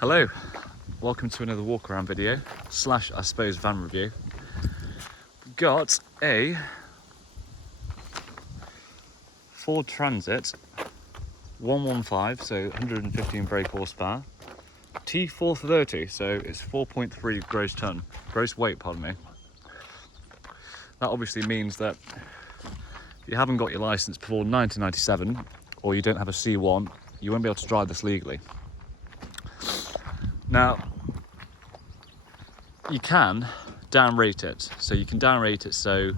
Hello, welcome to another walk around video slash I suppose van review. Got a Ford Transit 115, so 115 brake horsepower, T430, so it's 4.3 gross weight, pardon me. That obviously means that if you haven't got your license before 1997 or you don't have a C1, you won't be able to drive this legally. Now, you can downrate it. So you can downrate it so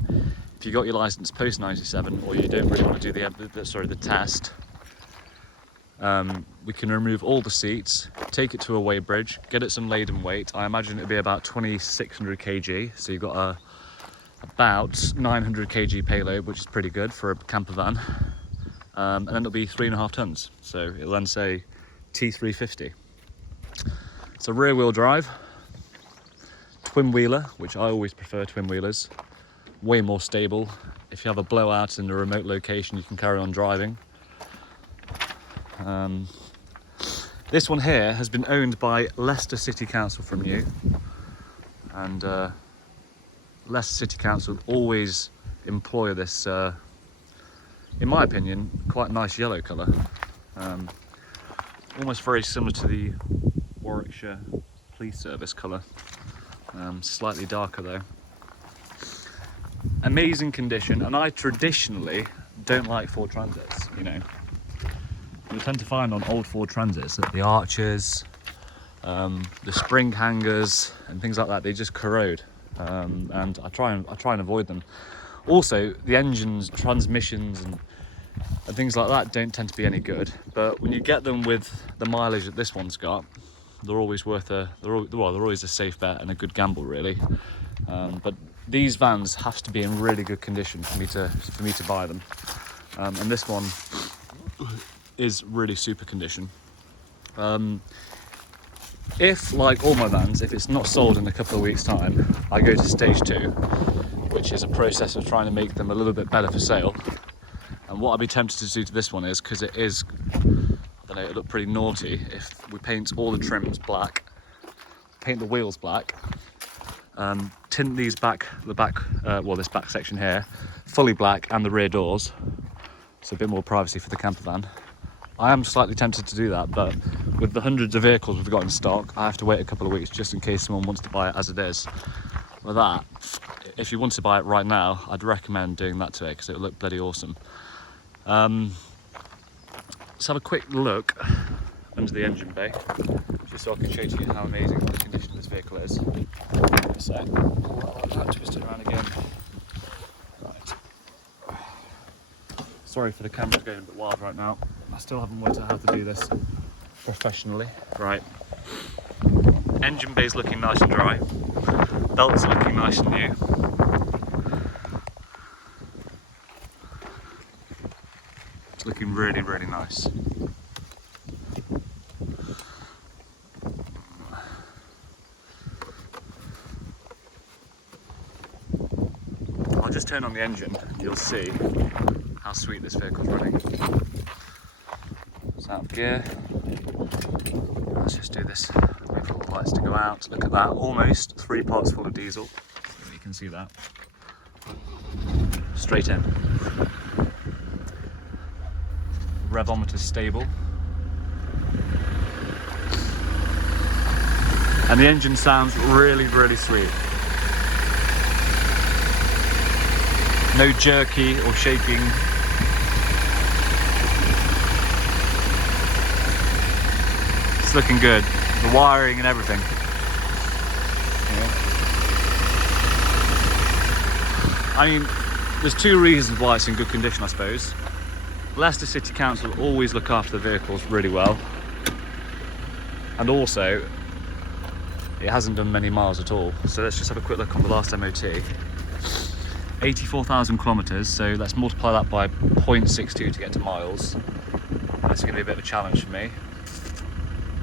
if you got your license post 97 or you don't really want to do the test, we can remove all the seats, take it to a weighbridge, get it some laden weight. I imagine it'd be about 2600 kg. So you've got about 900 kg payload, which is pretty good for a camper van. And then it'll be 3.5 tons. So it'll then say T350. It's a rear wheel drive, twin wheeler, which I always prefer twin wheelers. Way more stable. If you have a blowout in a remote location, you can carry on driving. This one here has been owned by Leicester City Council from new, and Leicester City Council always employ this, in my opinion, quite nice yellow colour. Almost very similar to the Warwickshire Police Service colour, slightly darker though. Amazing condition, and I traditionally don't like Ford Transits, you know. You tend to find on old Ford Transits that the arches, the spring hangers and things like that, they just corrode, and I try and avoid them. Also, the engines, transmissions and things like that don't tend to be any good, but when you get them with the mileage that this one's got, they're always they're always a safe bet and a good gamble, really. But these vans have to be in really good condition for me to buy them, and this one is really super condition. If, like all my vans, if it's not sold in a couple of weeks' time, I go to stage 2, which is a process of trying to make them a little bit better for sale. And what I'd be tempted to do to this one is, because it is, I don't know, it looked pretty naughty, if we paint all the trims black, paint the wheels black, tint these this back section here fully black, and the rear doors, so a bit more privacy for the camper van. I am slightly tempted to do that, but with the hundreds of vehicles we've got in stock, I have to wait a couple of weeks just in case someone wants to buy it as it is. With that, if you want to buy it right now, I'd recommend doing that to it because it will look bloody awesome. Let's have a quick look under the engine bay, just so I can show you how amazing the condition this vehicle is. So, twist it around again. Right. Sorry for the camera's going a bit wild right now. I still haven't worked out how to do this professionally. Right. Engine bay's looking nice and dry. Belt's looking nice and new. It's looking really, really nice. I'll just turn on the engine, you'll see how sweet this vehicle's running. It's out of gear. Let's just do this. Wait for all the lights to go out. Look at that, almost 3 parts full of diesel. You can see that. Straight in. Revometer's stable. And the engine sounds really, really sweet. No jerky or shaking. It's looking good. The wiring and everything. Yeah. I mean, there's 2 reasons why it's in good condition, I suppose. Leicester City Council always look after the vehicles really well. And also, it hasn't done many miles at all. So let's just have a quick look on the last MOT. 84,000 kilometers, so let's multiply that by 0.62 to get to miles. That's going to be a bit of a challenge for me.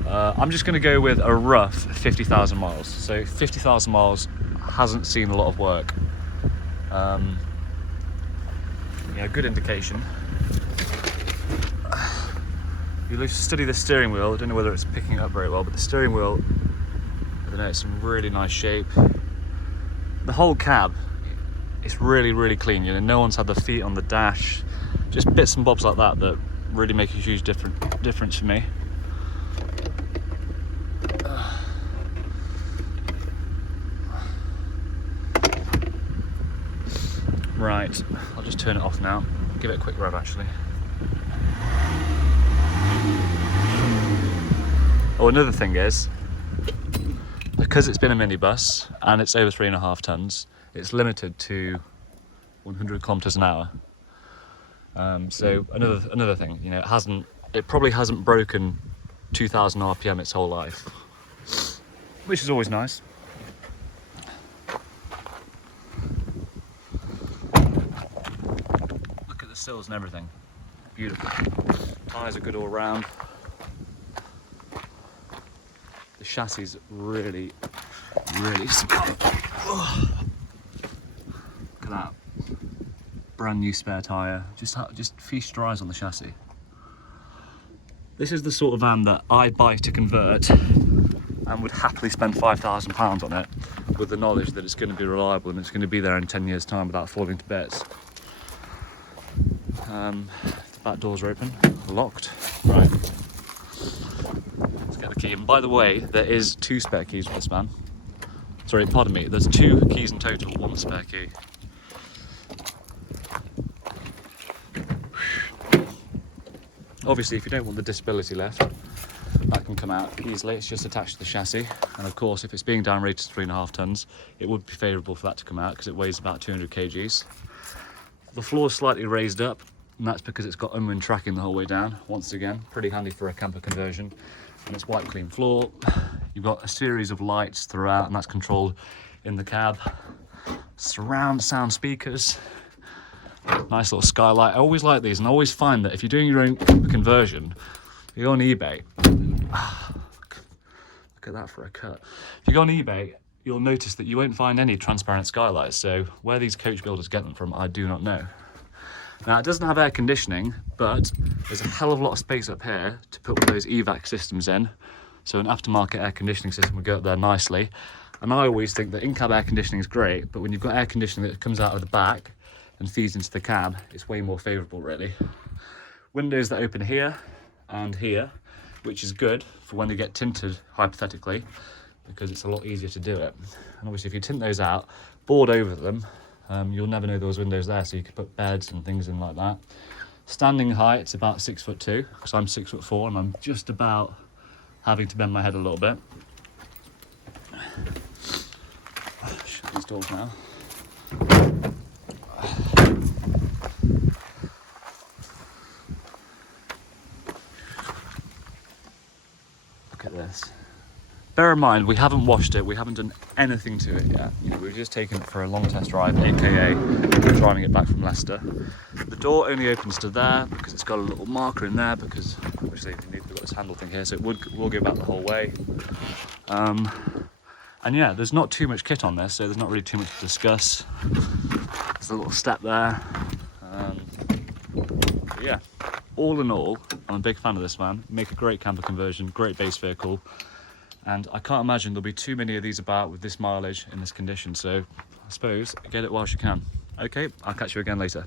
I'm just going to go with a rough 50,000 miles. So 50,000 miles hasn't seen a lot of work. Yeah, good indication. You study the steering wheel. I don't know whether it's picking it up very well, but the steering wheel, I don't know, it's in really nice shape. The whole cab, it's really, really clean. You know, no one's had their feet on the dash. Just bits and bobs like that that really make a huge difference for me. Right, I'll just turn it off now. Give it a quick rev actually. Oh, another thing is, because it's been a minibus and it's over 3.5 tons, it's limited to 100 kilometers an hour. So another thing, you know, it probably hasn't broken 2,000 RPM its whole life, which is always nice. Look at the sills and everything, beautiful. Tyres are good all round. The chassis is really, really smart. Look at that. Brand new spare tyre. Just feast your eyes on the chassis. This is the sort of van that I'd buy to convert and would happily spend £5,000 on it, with the knowledge that it's going to be reliable and it's going to be there in 10 years' time without falling to bits. The back doors are open, locked. Right. Let's get the key. And by the way, there is 2 spare keys for this van. Sorry, pardon me. There's 2 keys in total, 1 spare key. Obviously, if you don't want the disability lift, that can come out easily. It's just attached to the chassis. And of course, if it's being downrated to 3.5 tons, it would be favourable for that to come out because it weighs about 200 kgs. The floor is slightly raised up, and that's because it's got unwind tracking the whole way down. Once again, pretty handy for a camper conversion. And it's white clean floor. You've got a series of lights throughout, and that's controlled in the cab. Surround sound speakers. Nice little skylight. I always like these, and I always find that if you're doing your own conversion, you go on eBay. Look at that for a cut. If you go on eBay, you'll notice that you won't find any transparent skylights. So where these coach builders get them from, I do not know. Now, it doesn't have air conditioning, but there's a hell of a lot of space up here to put one of those EVAC systems in. So an aftermarket air conditioning system would go up there nicely. And I always think that in-cab air conditioning is great, but when you've got air conditioning that comes out of the back and feeds into the cab, it's way more favourable really. Windows that open here and here, which is good for when they get tinted, hypothetically, because it's a lot easier to do it. And obviously if you tint those out, board over them, you'll never know there was windows there, so you could put beds and things in like that. Standing height, it's about 6'2", because I'm 6'4", and I'm just about having to bend my head a little bit. Shut these doors now. Look at this. Bear in mind, we haven't washed it, we haven't done anything to it yet. You know, we've just taken it for a long test drive, aka driving it back from Leicester. The door only opens to there because it's got a little marker in there, because obviously we've got this handle thing here, so it will go back the whole way. And yeah, there's not too much kit on this, so there's not really too much to discuss. There's a little step there. But yeah, all in all, I'm a big fan of this van. Make a great camper conversion, great base vehicle. And I can't imagine there'll be too many of these about with this mileage in this condition. So I suppose get it whilst you can. Okay, I'll catch you again later.